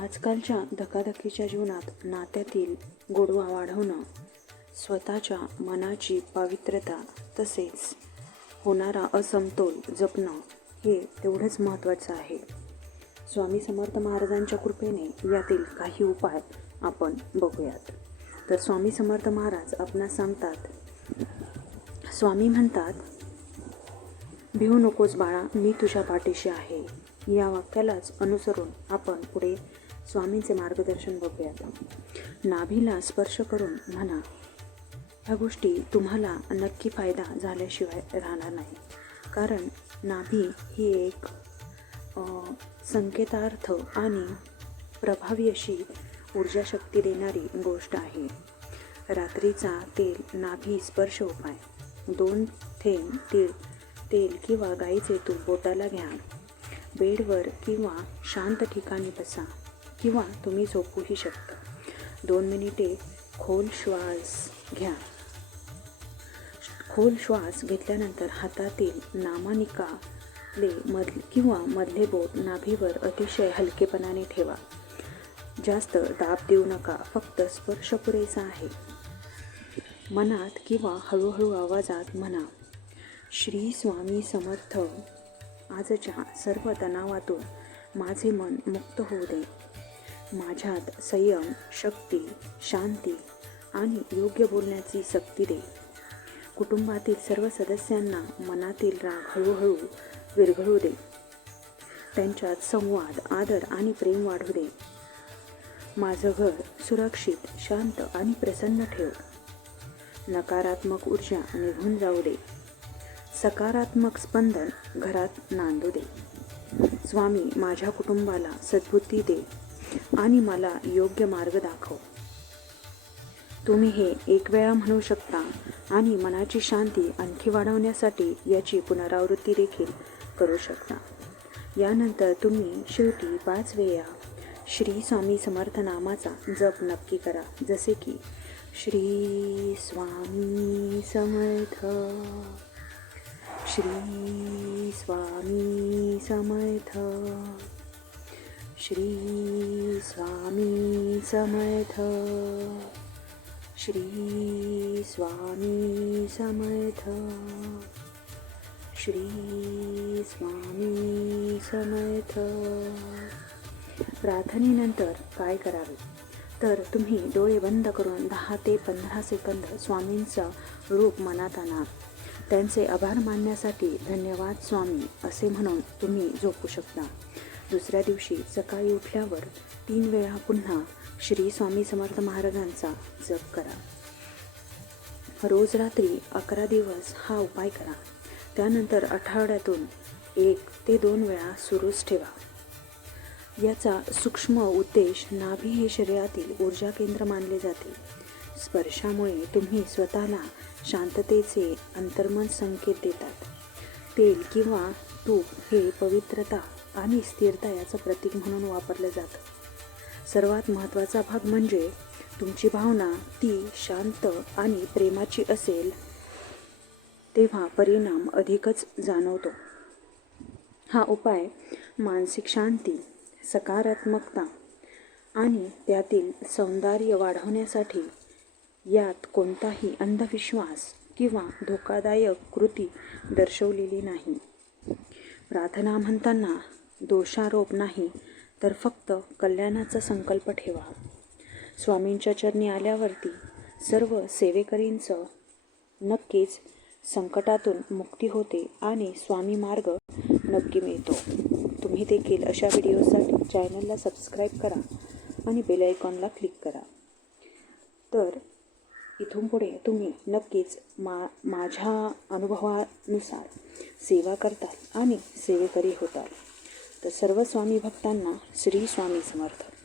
आजकालच्या धकाधकीच्या जीवनात नात्यातील गोडवा वाढवणं स्वतःच्या मनाची पावित्र्यता तसेच होणारा असमतोल जपणं हे तेवढंच महत्त्वाचं आहे. स्वामी समर्थ महाराजांच्या कृपेने यातील काही उपाय आपण बघूयात. तर स्वामी समर्थ महाराज आपणास सांगतात स्वामी म्हणतात भिवू नकोस बाळा मी तुझ्या पाठीशी आहे या वाक्यालाच अनुसरून आपण पुढे स्वामींचे मार्गदर्शन बघूयात नाभीला स्पर्श करून म्हणा ह्या गोष्टी तुम्हाला नक्की फायदा झाल्याशिवाय राहणार नाही. कारण नाभी ही एक संकेतार्थ आणि प्रभावी अशी ऊर्जा शक्ती देणारी गोष्ट आहे. रात्रीचा तेल नाभी स्पर्श उपाय. दोन थेंब तीळ तेल किंवा गाईचे तूप बोटाला घ्या. बेडवर किंवा शांत ठिकाणी बसा. किंवा तुम्ही झोपूही शकता. दोन मिनिटे खोल श्वास घ्या. खोल श्वास घेतल्यानंतर हातातील नामानिकाले मध किंवा मधले बोट नाभीवर अतिशय हलकेपणाने ठेवा. जास्त दाब देऊ नका फक्त स्पर्श पुरेसा आहे. मनात किंवा हळूहळू आवाजात म्हणा श्री स्वामी समर्थ आजच्या सर्व तणावातून माझे मन मुक्त होऊ दे. माझ्यात संयम शक्ती शांती आणि योग्य बोलण्याची सक्ती दे. कुटुंबातील सर्व सदस्यांना मनातील राग हळूहळू विरघळू दे. त्यांच्यात संवाद आदर आणि प्रेम वाढू दे. माझं घर सुरक्षित शांत आणि प्रसन्न ठेव. नकारात्मक ऊर्जा निघून जाऊ दे. सकारात्मक स्पंदन घरात नांदू दे. स्वामी माझ्या कुटुंबाला सद्बुद्धी दे. आणि मला योग्य मार्ग दाखव. तुम्ही हे एक वेळा म्हणू शकता आणि मनाची शांती आणखी वाढवण्यासाठी याची पुनरावृत्ती देखील करू शकता. यानंतर तुम्ही शेवटी पाच वेळा श्री स्वामी समर्थ नामाचा जप नक्की करा. जसे की श्री स्वामी समर्थ श्री स्वामी समर्थ. श्री स्वामी समर्थ। श्री स्वामी समर्थ। श्री स्वामी समर्थ। प्रार्थनेनंतर काय करावे? तर तुम्ही डोळे बंद करून दहा ते पंधरा सेकंद स्वामींचं रूप मनात आणा. त्यांचे आभार मानण्यासाठी धन्यवाद स्वामी असे म्हणून तुम्ही झोपू शकता. दुसऱ्या दिवशी सकाळी उठल्यावर तीन वेळा पुन्हा श्री स्वामी समर्थ महाराजांचा जप करा. रोज रात्री अकरा दिवस हा उपाय करा. त्यानंतर आठवड्यातून एक ते दोन वेळा सुरूच ठेवा. याचा सूक्ष्म उद्देश नाभी हे शरीरातील ऊर्जा केंद्र मानले जाते. स्पर्शामुळे तुम्ही स्वतःला शांततेचे अंतर्मन संकेत देतात. तेल किंवा तूप हे पवित्रता आणि स्थिरता याचं प्रतीक म्हणून वापरलं जातं. सर्वात महत्त्वाचा भाग म्हणजे तुमची भावना ती शांत आणि प्रेमाची असेल तेव्हा परिणाम अधिकच जाणवतो. हा उपाय मानसिक शांती सकारात्मकता आणि त्यातील सौंदर्य वाढवण्यासाठी यात कोणताही अंधविश्वास किंवा धोकादायक कृती दर्शवलेली नाही. प्रार्थना म्हणताना दोषारोप नाही तर फक्त कल्याणाचा संकल्प ठेवा. स्वामींच्या चरणी आल्यावरती सर्व सेवेकरींचं नक्कीच संकटातून मुक्ती होते आणि स्वामी मार्ग नक्की मिळतो. तुम्ही देखील अशा व्हिडिओसाठी चॅनलला सबस्क्राईब करा आणि बेल आयकॉनला क्लिक करा. तर इथून पुढे तुम्ही नक्कीच मा माझ्या अनुभवानुसार सेवा करताल आणि सेवेकरी होताल तर सर्व स्वामी भक्तांना श्री स्वामी समर्थ.